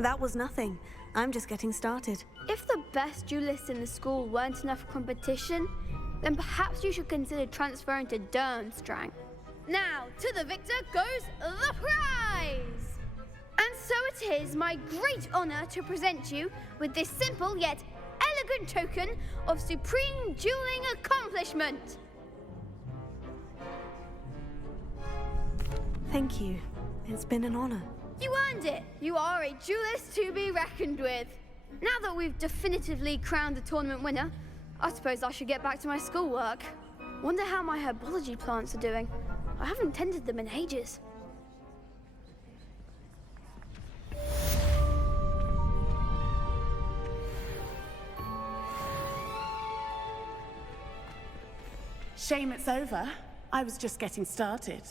That was nothing. I'm just getting started. If the best duelists in the school weren't enough for competition, then perhaps you should consider transferring to Durmstrang. Now, to the victor goes the prize! And so it is my great honor to present you with this simple yet elegant token of supreme dueling accomplishment. Thank you. It's been an honor. You earned it! You are a duelist to be reckoned with. Now that we've definitively crowned the tournament winner, I suppose I should get back to my schoolwork. Wonder how my herbology plants are doing. I haven't tended them in ages. Shame it's over. I was just getting started.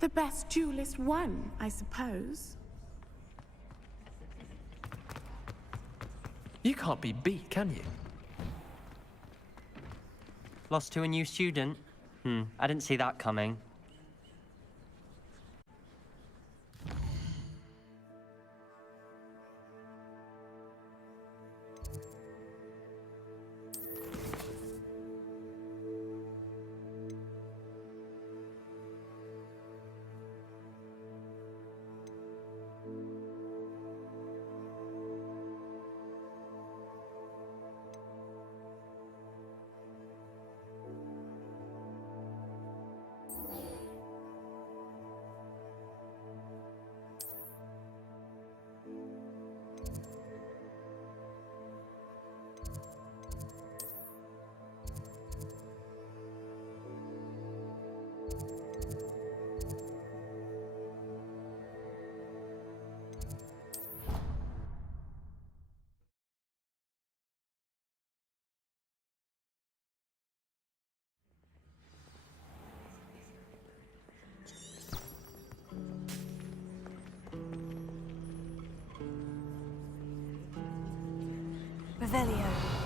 The best duelist won, I suppose. You can't be beat, can you? Lost to a new student? I didn't see that coming. Revelio.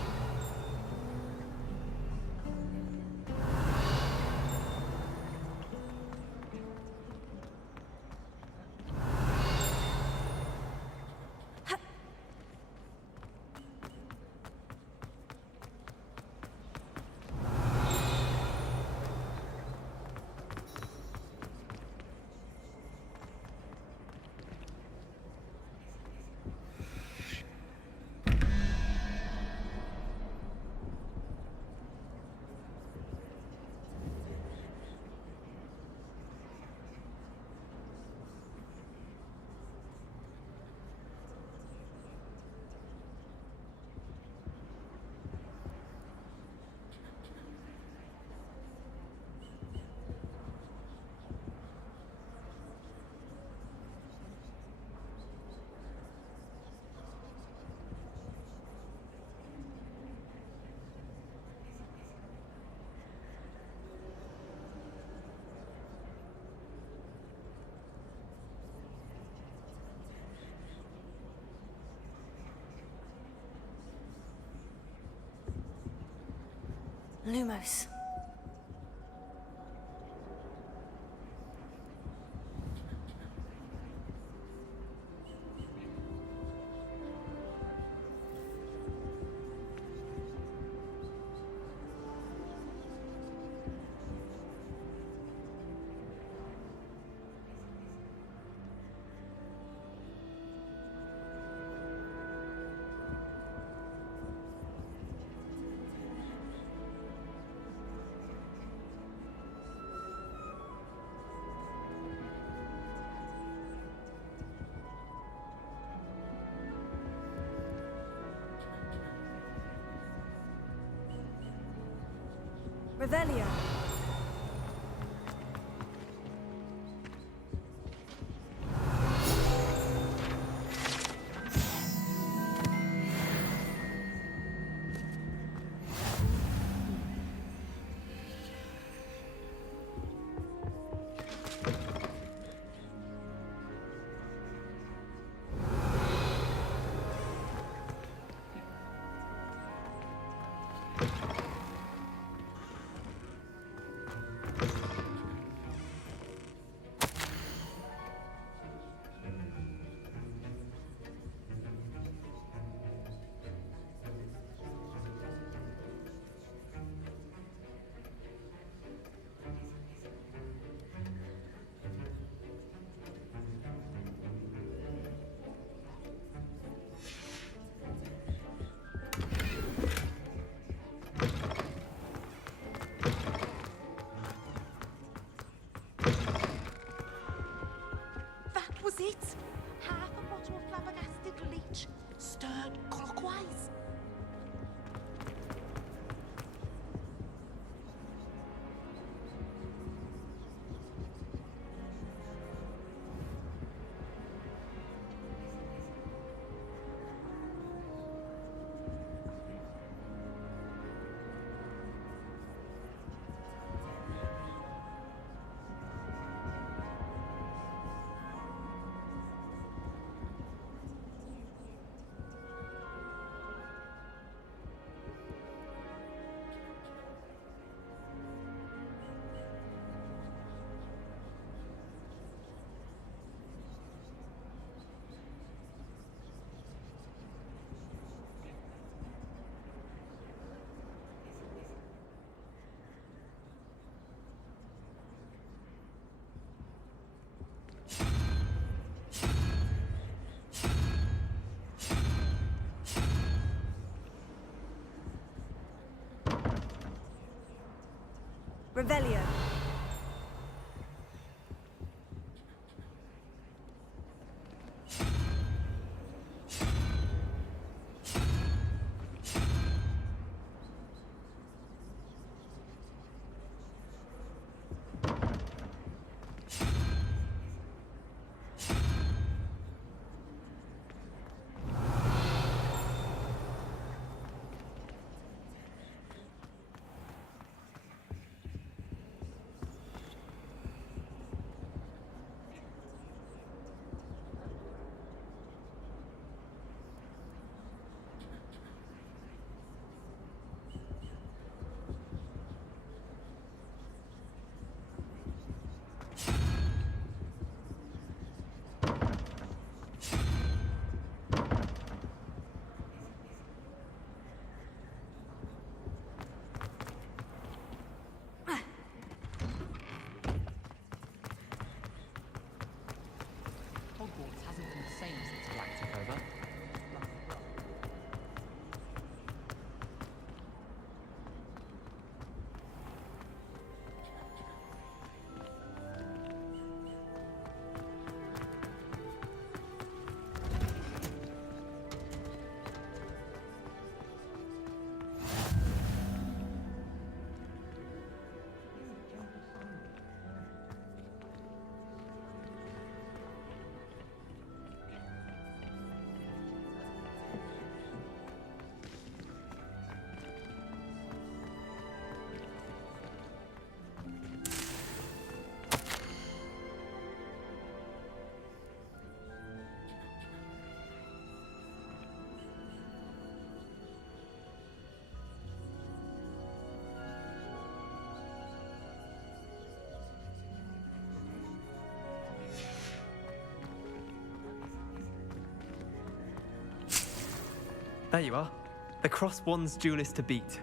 Lumos. Revelio. it. Half a bottle of flabbergasted leech, stirred clockwise. Revelio. Hogwarts hasn't been the same since Black took over. There you are. The Cross Wands duelist to beat.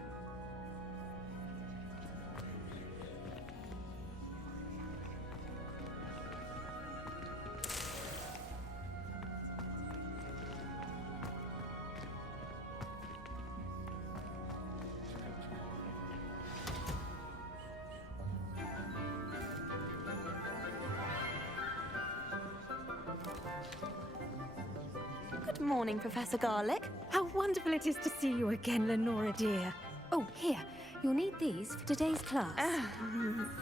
Good morning, Professor Garlick. How wonderful it is to see you again, Lenora dear. Oh, here. You'll need these for today's class.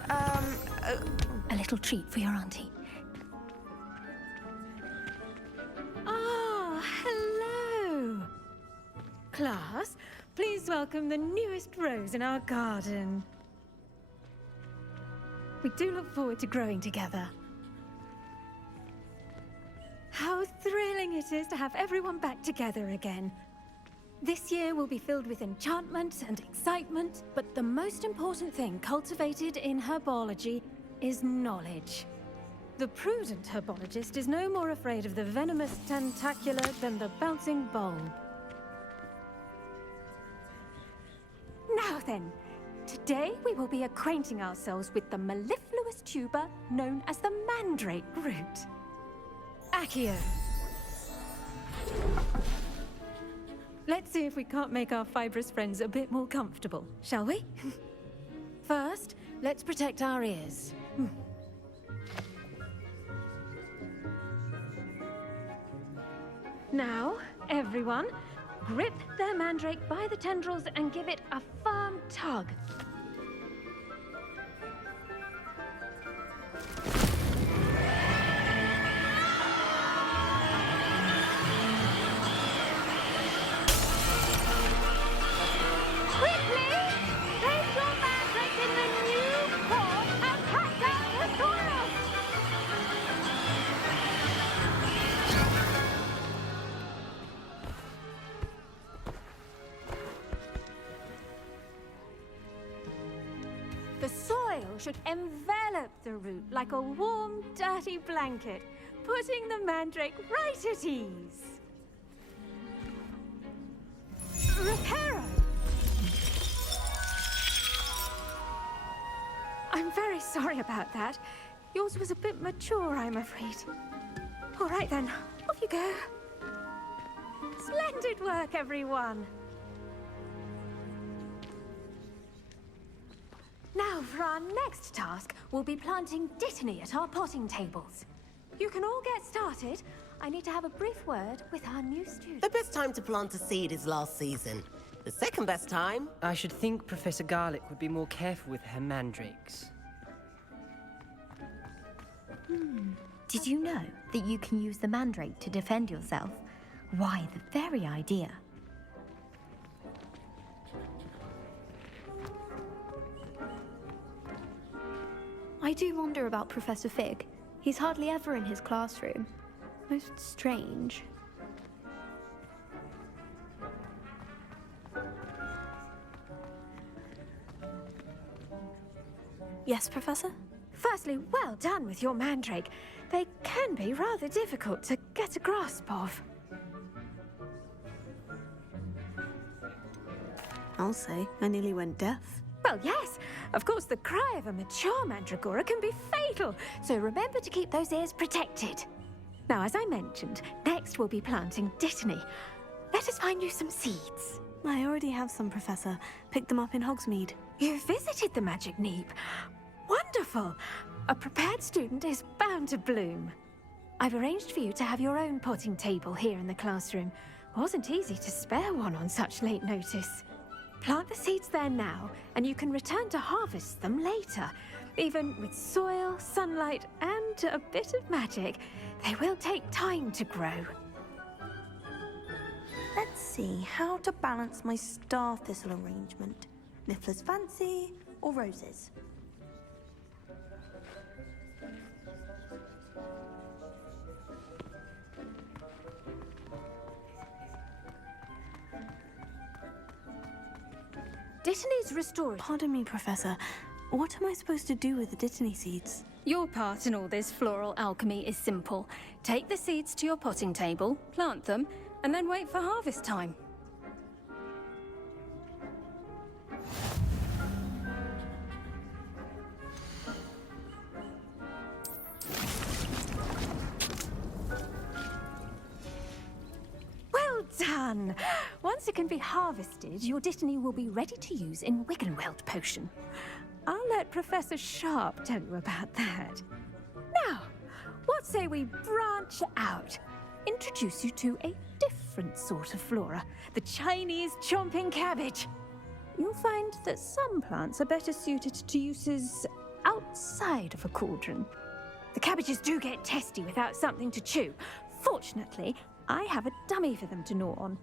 A little treat for your auntie. Ah, hello. Class, please welcome the newest rose in our garden. We do look forward to growing together. How thrilling it is to have everyone back together again. This year will be filled with enchantment and excitement, but the most important thing cultivated in herbology is knowledge. The prudent herbologist is no more afraid of the venomous tentacular than the bouncing bulb. Now then, today we will be acquainting ourselves with the mellifluous tuber known as the mandrake root. Accio. Let's see if we can't make our fibrous friends a bit more comfortable, shall we? First, let's protect our ears. Now, everyone, grip their mandrake by the tendrils and give it a firm tug. Quickly! Place your mandrake in the new pot and pack down the soil! The soil should envelop the root like a warm, dirty blanket, putting the mandrake right at ease. Reparo! I'm very sorry about that. Yours was a bit mature, I'm afraid. All right then, off you go. Splendid work, everyone. Now, for our next task, we'll be planting dittany at our potting tables. You can all get started. I need to have a brief word with our new student. The best time to plant a seed is last season. The second best time... I should think Professor Garlick would be more careful with her mandrakes. Did you know that you can use the mandrake to defend yourself? Why, the very idea. I do wonder about Professor Fig. He's hardly ever in his classroom. Most strange. Yes, Professor? Firstly, well done with your mandrake. They can be rather difficult to get a grasp of. I'll say, I nearly went deaf. Well, yes. Of course, the cry of a mature mandragora can be fatal, so remember to keep those ears protected. Now, as I mentioned, next we'll be planting dittany. Let us find you some seeds. I already have some, Professor. Picked them up in Hogsmeade. You visited the Magic Neep. Wonderful! A prepared student is bound to bloom. I've arranged for you to have your own potting table here in the classroom. Wasn't easy to spare one on such late notice. Plant the seeds there now, and you can return to harvest them later. Even with soil, sunlight, and a bit of magic, they will take time to grow. Let's see how to balance my star thistle arrangement. Niffler's fancy or roses? Dittany's restored. Pardon me, Professor. What am I supposed to do with the dittany seeds? Your part in all this floral alchemy is simple. Take the seeds to your potting table, plant them, and then wait for harvest time. Well done! Once it can be harvested, your dittany will be ready to use in Wiggenweld potion. I'll let Professor Sharp tell you about that. Now, what say we branch out? Introduce you to a different sort of flora, the Chinese chomping cabbage. You'll find that some plants are better suited to uses outside of a cauldron. The cabbages do get testy without something to chew. Fortunately, I have a dummy for them to gnaw on.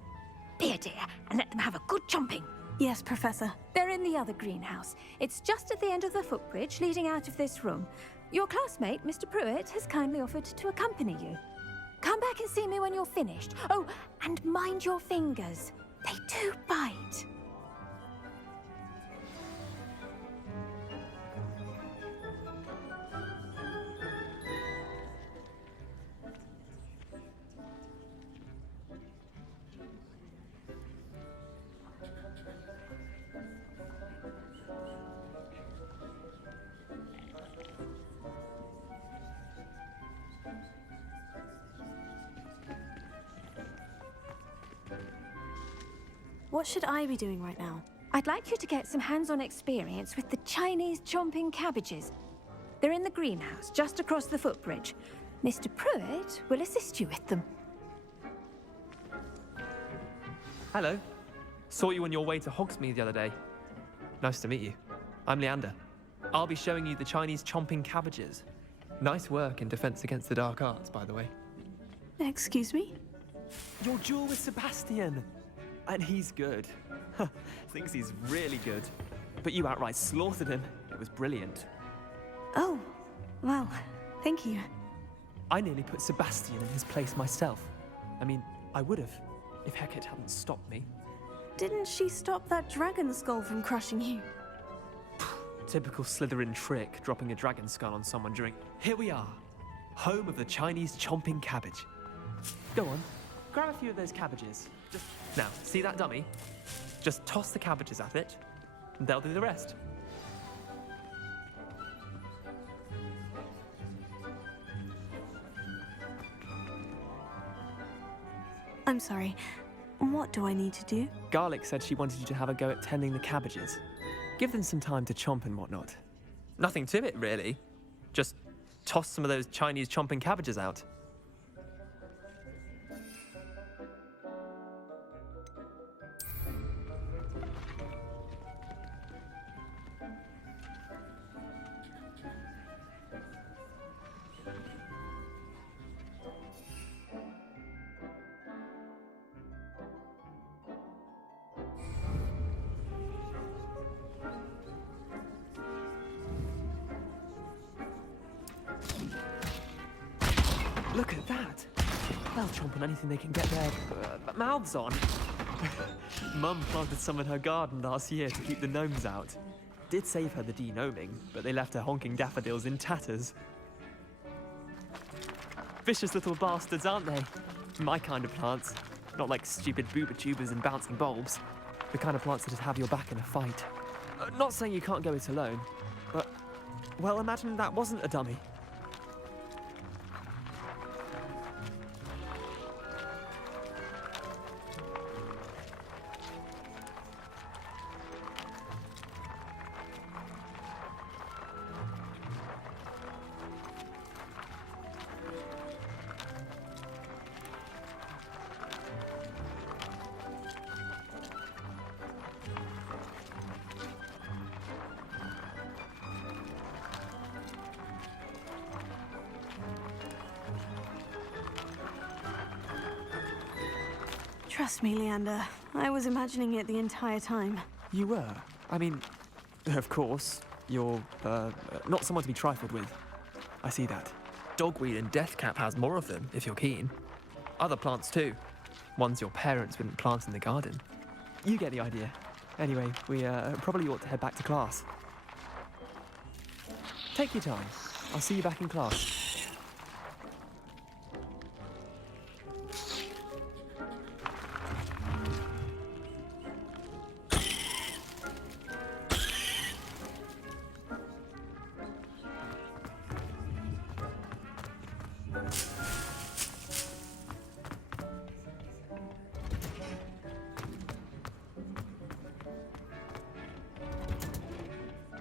Be a dear and let them have a good chomping. Yes, Professor. They're in the other greenhouse. It's just at the end of the footbridge leading out of this room. Your classmate, Mr. Pruitt, has kindly offered to accompany you. Come back and see me when you're finished. Oh, and mind your fingers. They do bite. What should I be doing right now? I'd like you to get some hands-on experience with the Chinese chomping cabbages. They're in the greenhouse, just across the footbridge. Mr. Pruitt will assist you with them. Hello. Saw you on your way to Hogsmeade the other day. Nice to meet you. I'm Leander. I'll be showing you the Chinese chomping cabbages. Nice work in defense against the dark arts, by the way. Excuse me? Your duel with Sebastian! And he's good. Thinks he's really good. But you outright slaughtered him. It was brilliant. Oh, well, thank you. I nearly put Sebastian in his place myself. I mean, I would have, if Hecate hadn't stopped me. Didn't she stop that dragon skull from crushing you? Typical Slytherin trick, dropping a dragon skull on someone during... Here we are, home of the Chinese chomping cabbage. Go on, grab a few of those cabbages. Now, see that dummy? Just toss the cabbages at it, and they'll do the rest. I'm sorry. What do I need to do? Garlic said she wanted you to have a go at tending the cabbages. Give them some time to chomp and whatnot. Nothing to it, really. Just toss some of those Chinese chomping cabbages out. Look at that! They'll chomp on anything they can get their mouths on. Mum planted some in her garden last year to keep the gnomes out. Did save her the de-gnoming, but they left her honking daffodils in tatters. Vicious little bastards, aren't they? My kind of plants. Not like stupid booba tubers and bouncing bulbs. The kind of plants that'd have your back in a fight. Not saying you can't go it alone, but... Well, imagine that wasn't a dummy. Trust me, Leander. I was imagining it the entire time. You were? I mean, of course, you're, not someone to be trifled with. I see that. Dogweed and deathcap has more of them, if you're keen. Other plants too. Ones your parents wouldn't plant in the garden. You get the idea. Anyway, we probably ought to head back to class. Take your time. I'll see you back in class.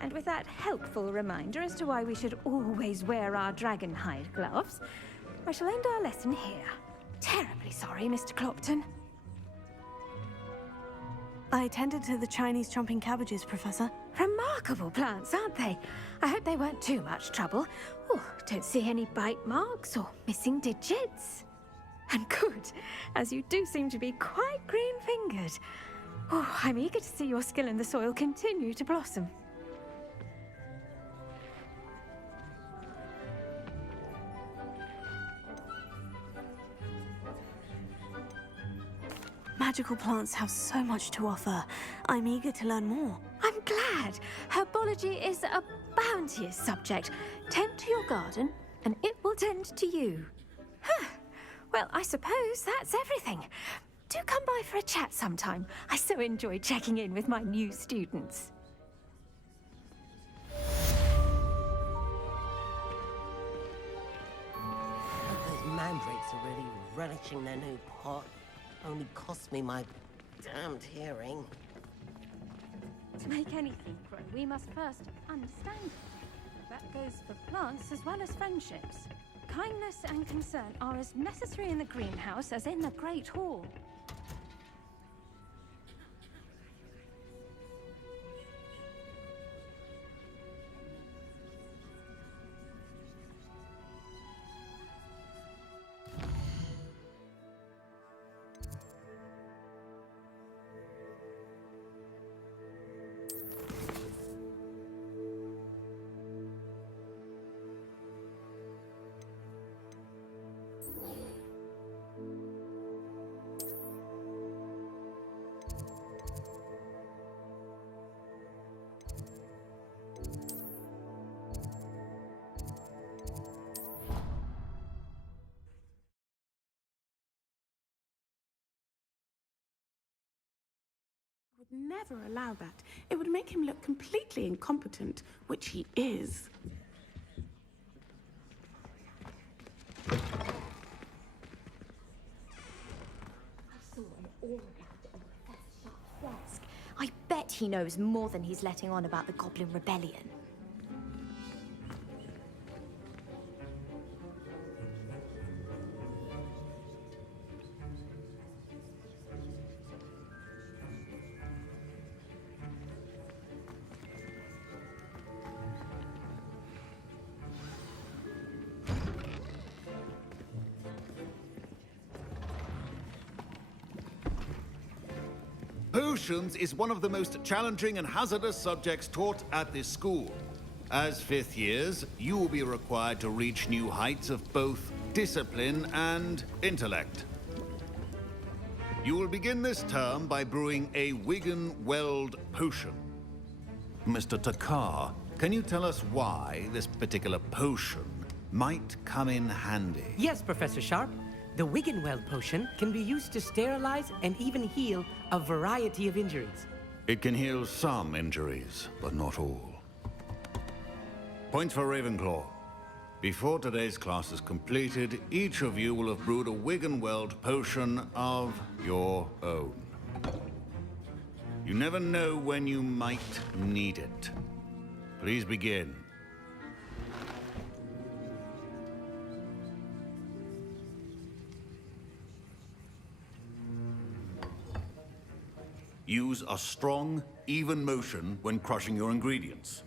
And with that helpful reminder as to why we should always wear our dragon hide gloves, I shall end our lesson here. Terribly sorry, Mr. Clopton. I tended to the Chinese chomping cabbages, Professor. Remarkable plants, aren't they? I hope they weren't too much trouble. Oh, don't see any bite marks or missing digits. And good, as you do seem to be quite green-fingered. Oh, I'm eager to see your skill in the soil continue to blossom. Magical plants have so much to offer. I'm eager to learn more. I'm glad. Herbology is a bounteous subject. Tend to your garden, and it will tend to you. Huh. Well, I suppose that's everything. Do come by for a chat sometime. I so enjoy checking in with my new students. Those mandrakes are really relishing their new pot. Only cost me my damned hearing. To make anything grow, we must first understand it. That goes for plants as well as friendships. Kindness and concern are as necessary in the greenhouse as in the Great Hall. would never allow that. It would make him look completely incompetent, which he is. I bet he knows more than he's letting on about the Goblin Rebellion. Potions is one of the most challenging and hazardous subjects taught at this school. As fifth years, you will be required to reach new heights of both discipline and intellect. You will begin this term by brewing a Wiggenweld potion. Mr. Takar, can you tell us why this particular potion might come in handy? Yes, Professor Sharp. The Wiggenweld potion can be used to sterilize and even heal a variety of injuries. It can heal some injuries, but not all. Point for Ravenclaw. Before today's class is completed, each of you will have brewed a Wiggenweld potion of your own. You never know when you might need it. Please begin. Use a strong, even motion when crushing your ingredients.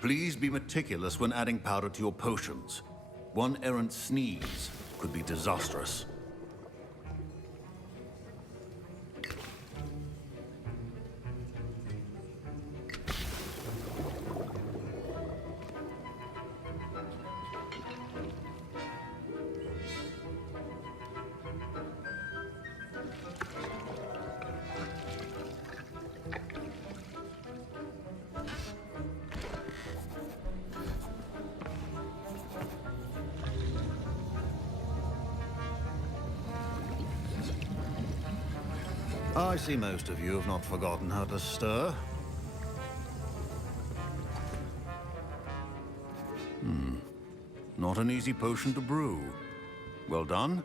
Please be meticulous when adding powder to your potions. One errant sneeze could be disastrous. I see most of you have not forgotten how to stir. Not an easy potion to brew. Well done.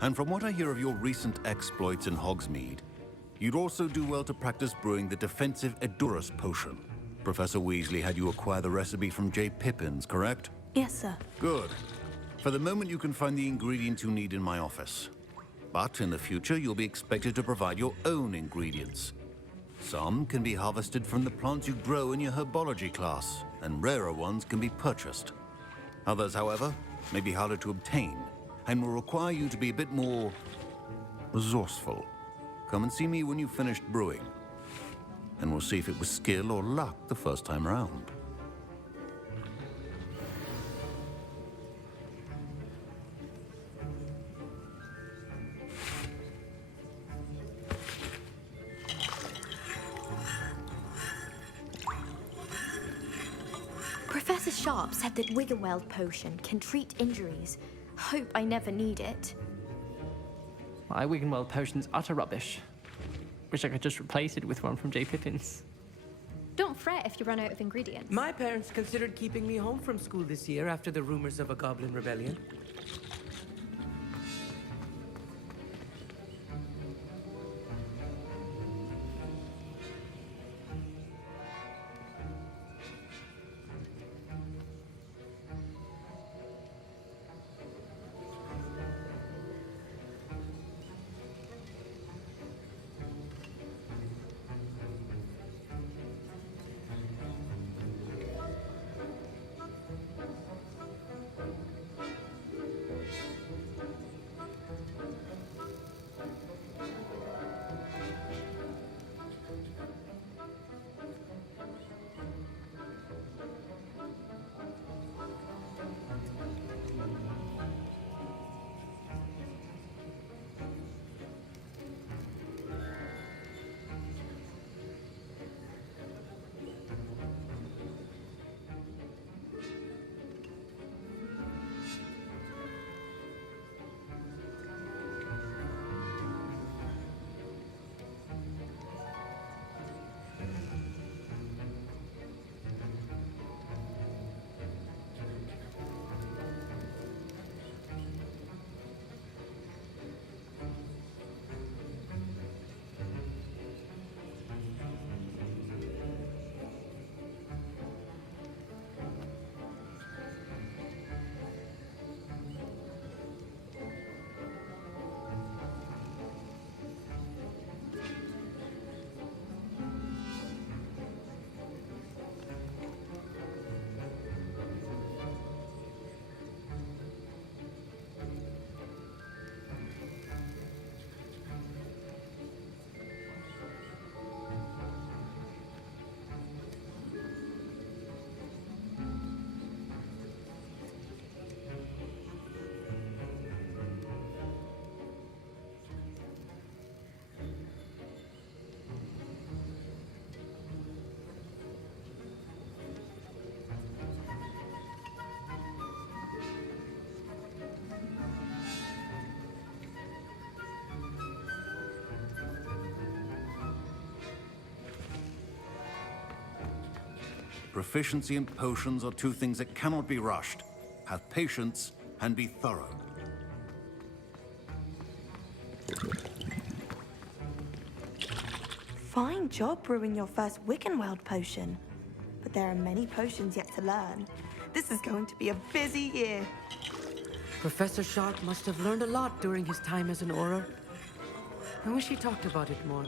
And from what I hear of your recent exploits in Hogsmeade, you'd also do well to practice brewing the defensive Edurus potion. Professor Weasley had you acquire the recipe from J. Pippins, correct? Yes, sir. Good. For the moment, you can find the ingredients you need in my office. But in the future, you'll be expected to provide your own ingredients. Some can be harvested from the plants you grow in your herbology class, and rarer ones can be purchased. Others, however, may be harder to obtain, and will require you to be a bit more resourceful. Come and see me when you've finished brewing, and we'll see if it was skill or luck the first time around. Professor Sharp said that Wiggenweld potion can treat injuries. Hope I never need it. My Wiggenweld potion's utter rubbish. Wish I could just replace it with one from J. Pippins. Don't fret if you run out of ingredients. My parents considered keeping me home from school this year after the rumors of a Goblin Rebellion. Proficiency and potions are two things that cannot be rushed. Have patience and be thorough. Fine job brewing your first Wickenweld potion. But there are many potions yet to learn. This is going to be a busy year. Professor Sharp must have learned a lot during his time as an Auror. I wish he talked about it more.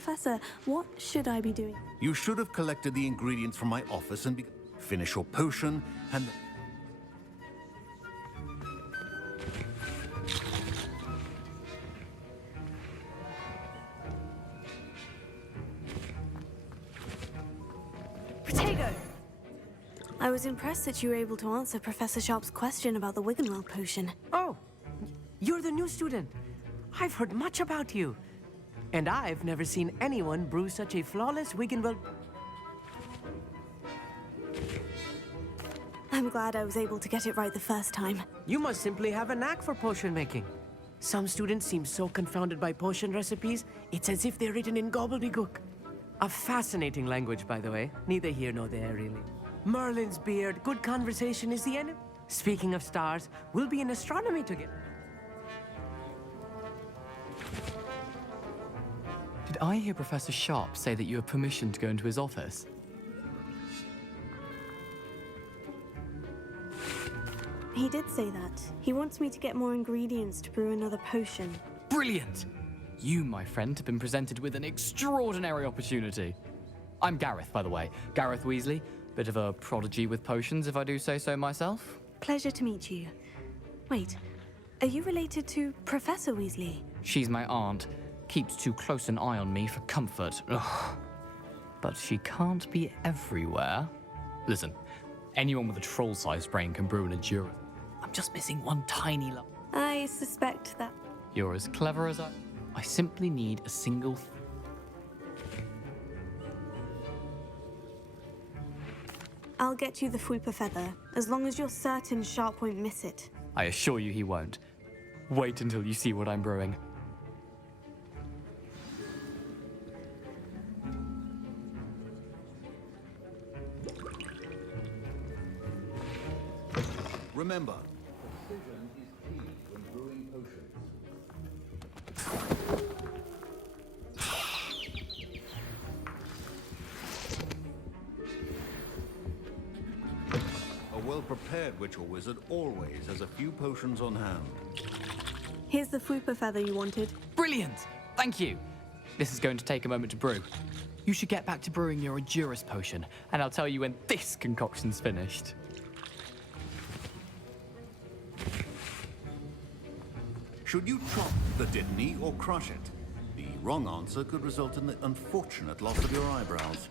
Professor, what should I be doing? You should have collected the ingredients from my office and finish your potion and... Protego! I was impressed that you were able to answer Professor Sharp's question about the Wiggenweld potion. Oh, you're the new student. I've heard much about you. And I've never seen anyone brew such a flawless Wiggenweld... I'm glad I was able to get it right the first time. You must simply have a knack for potion making. Some students seem so confounded by potion recipes, it's as if they're written in gobbledygook. A fascinating language, by the way. Neither here nor there, really. Merlin's beard, good conversation is the enemy. Speaking of stars, we'll be in astronomy together. Did I hear Professor Sharp say that you have permission to go into his office? He did say that. He wants me to get more ingredients to brew another potion. Brilliant! You, my friend, have been presented with an extraordinary opportunity. I'm Gareth, by the way. Gareth Weasley. Bit of a prodigy with potions, if I do say so myself. Pleasure to meet you. Wait, are you related to Professor Weasley? She's my aunt. Keeps too close an eye on me for comfort. Ugh. But she can't be everywhere. Listen, anyone with a troll-sized brain can brew an Endurance. I'm just missing one tiny lump. I suspect that. You're as clever as I simply need a single... I'll get you the Fwooper Feather, as long as you're certain Sharp won't miss it. I assure you he won't. Wait until you see what I'm brewing. Remember, precision is key when brewing potions. A well-prepared witch or wizard always has a few potions on hand. Here's the Fwooper Feather you wanted. Brilliant! Thank you. This is going to take a moment to brew. You should get back to brewing your Endurance potion, and I'll tell you when this concoction's finished. Should you chop the Dittany or crush it? The wrong answer could result in the unfortunate loss of your eyebrows.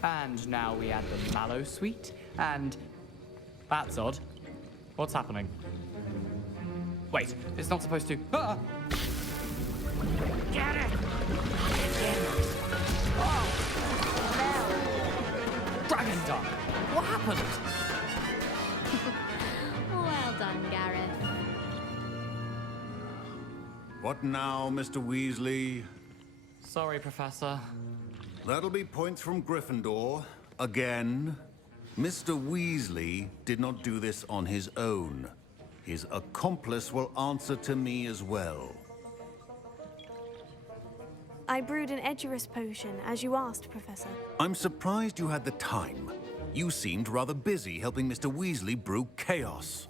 And now we add the mallow sweet, and... That's odd. What's happening? Wait, it's not supposed to... Ah! Get it! Dragon Duck! What happened? Well done, Gareth. What now, Mr. Weasley? Sorry, Professor. That'll be points from Gryffindor. Again. Mr. Weasley did not do this on his own. His accomplice will answer to me as well. I brewed an Edurus potion, as you asked, Professor. I'm surprised you had the time. You seemed rather busy helping Mr. Weasley brew chaos.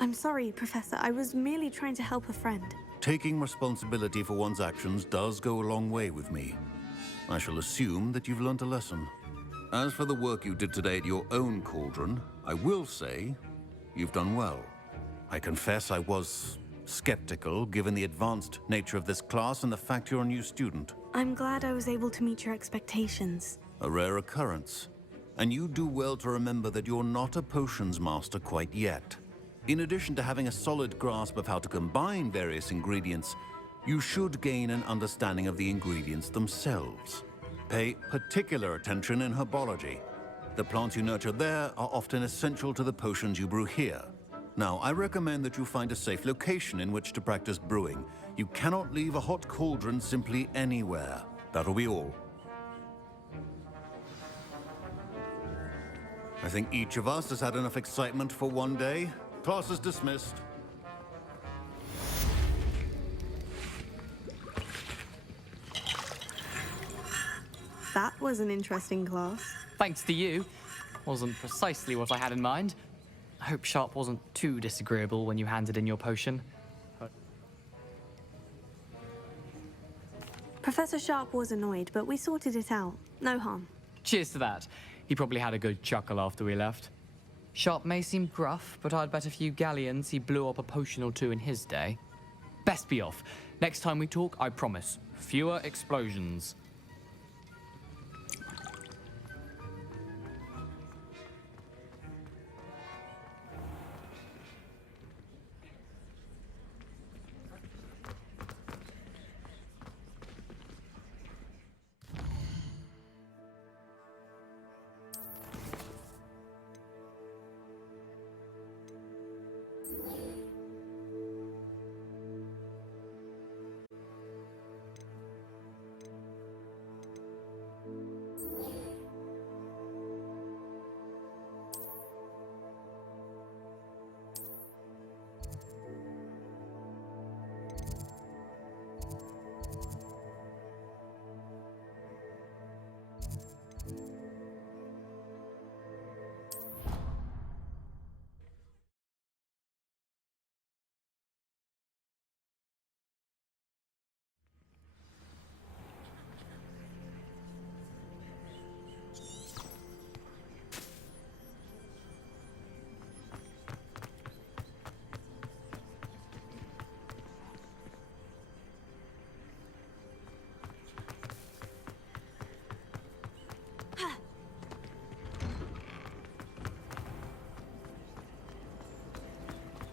I'm sorry, Professor. I was merely trying to help a friend. Taking responsibility for one's actions does go a long way with me. I shall assume that you've learnt a lesson. As for the work you did today at your own cauldron, I will say you've done well. I confess I was skeptical, given the advanced nature of this class and the fact you're a new student. I'm glad I was able to meet your expectations. A rare occurrence. And you do well to remember that you're not a potions master quite yet. In addition to having a solid grasp of how to combine various ingredients, you should gain an understanding of the ingredients themselves. Pay particular attention in herbology. The plants you nurture there are often essential to the potions you brew here. Now, I recommend that you find a safe location in which to practice brewing. You cannot leave a hot cauldron simply anywhere. That'll be all. I think each of us has had enough excitement for one day. Class is dismissed. That was an interesting class. Thanks to you. Wasn't precisely what I had in mind. I hope Sharp wasn't too disagreeable when you handed in your potion. Professor Sharp was annoyed, but we sorted it out. No harm. Cheers to that. He probably had a good chuckle after we left. Sharp may seem gruff, but I'd bet a few galleons he blew up a potion or two in his day. Best be off. Next time we talk, I promise. Fewer explosions.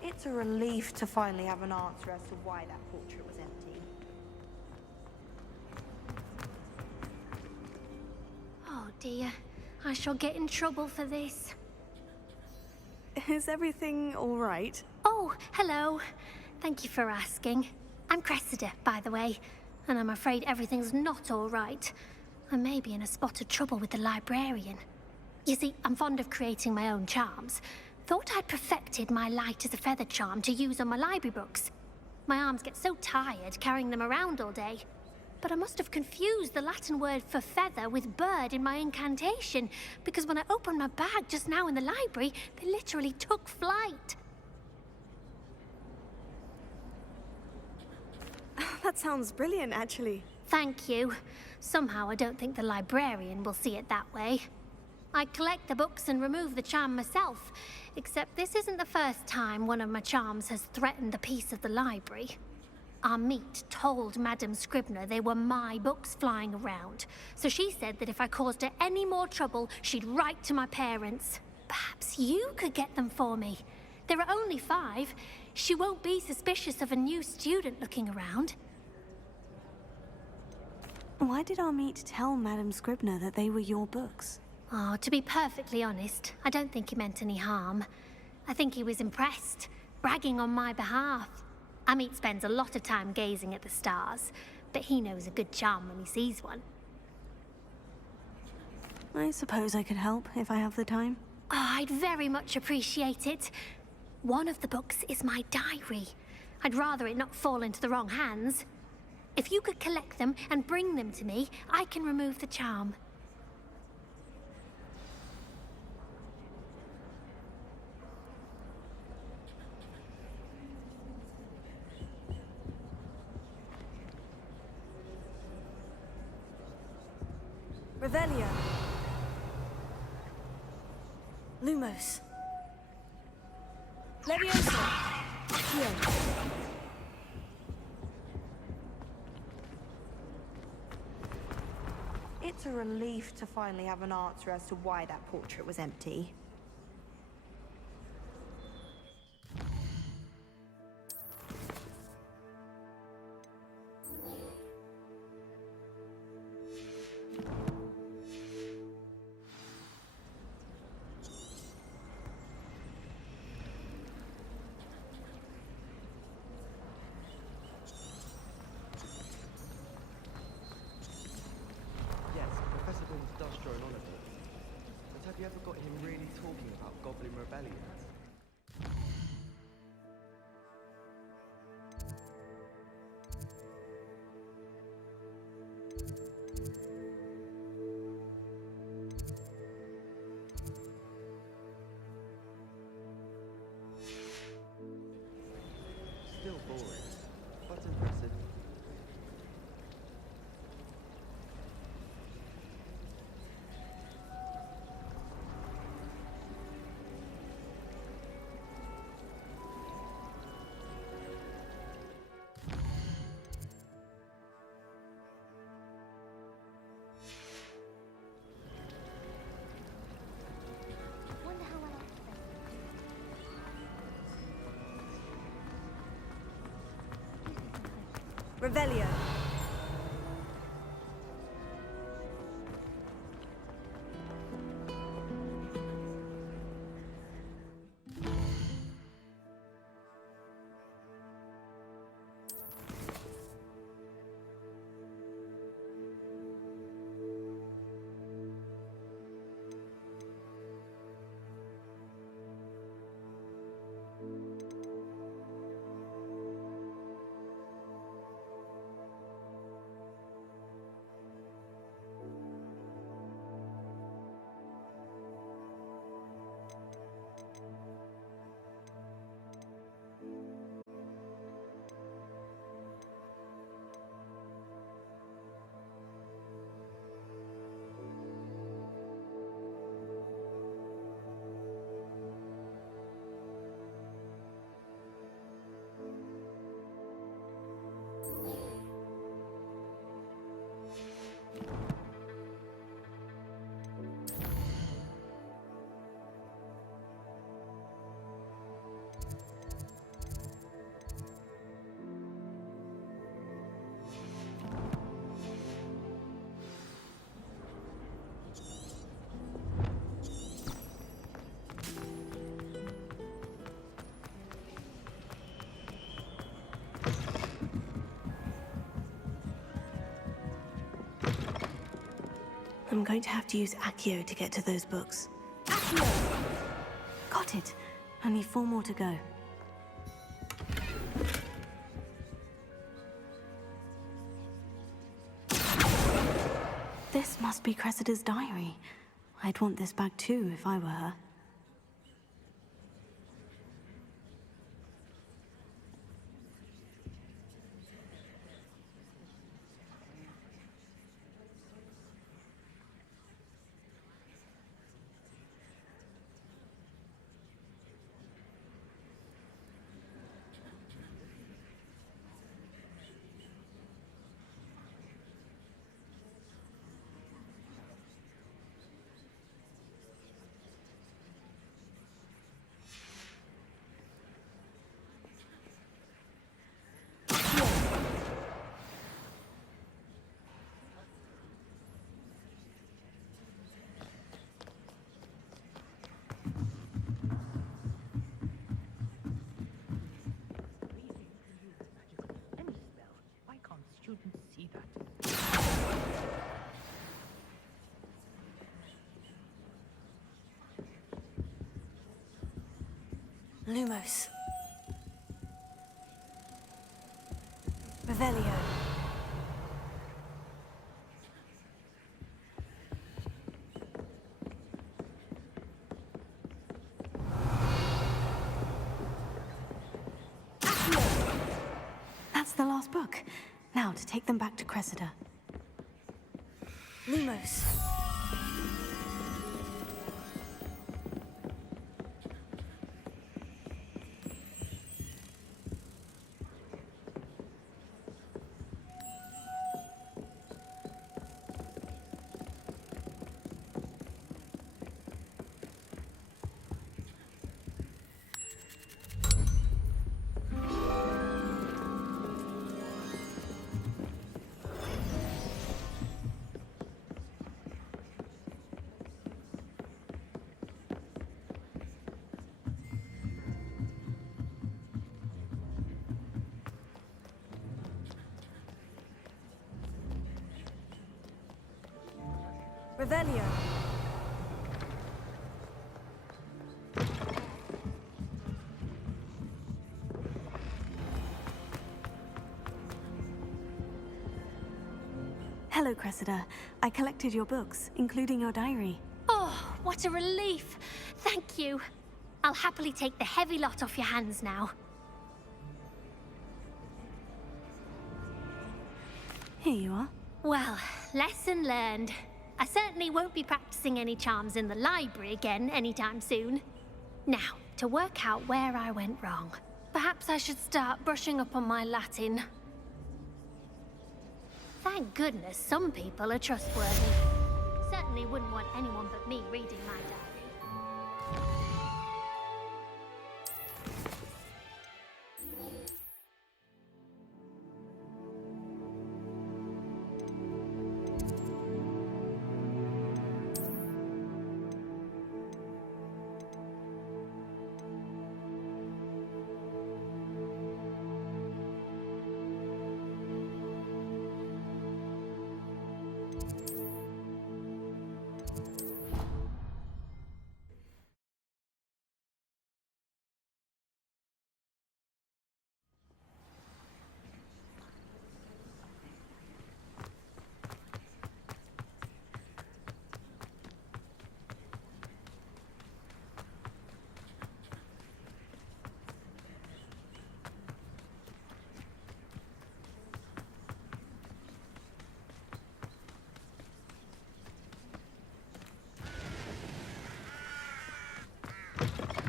It's a relief to finally have an answer as to why that portrait was empty. Oh dear, I shall get in trouble for this. Is everything all right? Oh, hello. Thank you for asking. I'm Cressida, by the way, and I'm afraid everything's not all right. I may be in a spot of trouble with the librarian. You see, I'm fond of creating my own charms. Thought I'd perfected my light as a feather charm to use on my library books. My arms get so tired carrying them around all day. But I must have confused the Latin word for feather with bird in my incantation, because when I opened my bag just now in the library, they literally took flight. That sounds brilliant, actually. Thank you. Somehow I don't think the librarian will see it that way. I collect the books and remove the charm myself, except this isn't the first time one of my charms has threatened the peace of the library. Our meet told Madame Scribner they were my books flying around, so she said that if I caused her any more trouble, she'd write to my parents. Perhaps you could get them for me. There are only 5. She won't be suspicious of a new student looking around. Why did our meet tell Madame Scribner that they were your books? Oh, to be perfectly honest, I don't think he meant any harm. I think he was impressed, bragging on my behalf. Amit spends a lot of time gazing at the stars, but he knows a good charm when he sees one. I suppose I could help if I have the time. Oh, I'd very much appreciate it. One of the books is my diary. I'd rather it not fall into the wrong hands. If you could collect them and bring them to me, I can remove the charm. Revelio. Lumos. Leviosa. Accio. It's a relief to finally have an answer as to why that portrait was empty. Yes, Professor Binns does draw an honour book. But have you ever got him really talking about Goblin rebellions? Still boring, but impressive. Revelio. I'm going to have to use Accio to get to those books. Accio! Got it. Only 4 more to go. This must be Cressida's diary. I'd want this back too if I were her. Lumos. Revelio. That's the last book. Now to take them back to Cressida. Lumos. Revelio. Hello, Cressida. I collected your books, including your diary. Oh, what a relief. Thank you. I'll happily take the heavy lot off your hands now. Here you are. Well, lesson learned. I certainly won't be practicing any charms in the library again anytime soon. Now, to work out where I went wrong. Perhaps I should start brushing up on my Latin. Thank goodness some people are trustworthy. Certainly wouldn't want anyone but me reading my diary.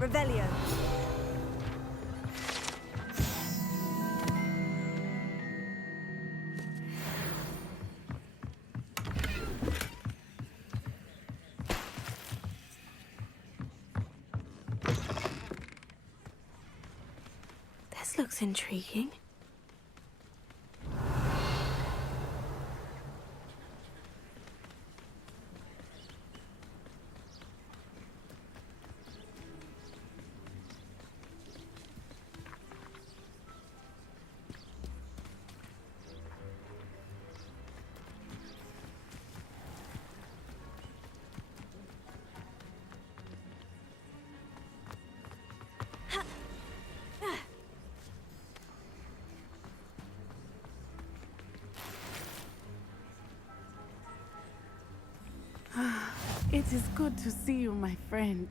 Revelio. This looks intriguing. It is good to see you, my friend.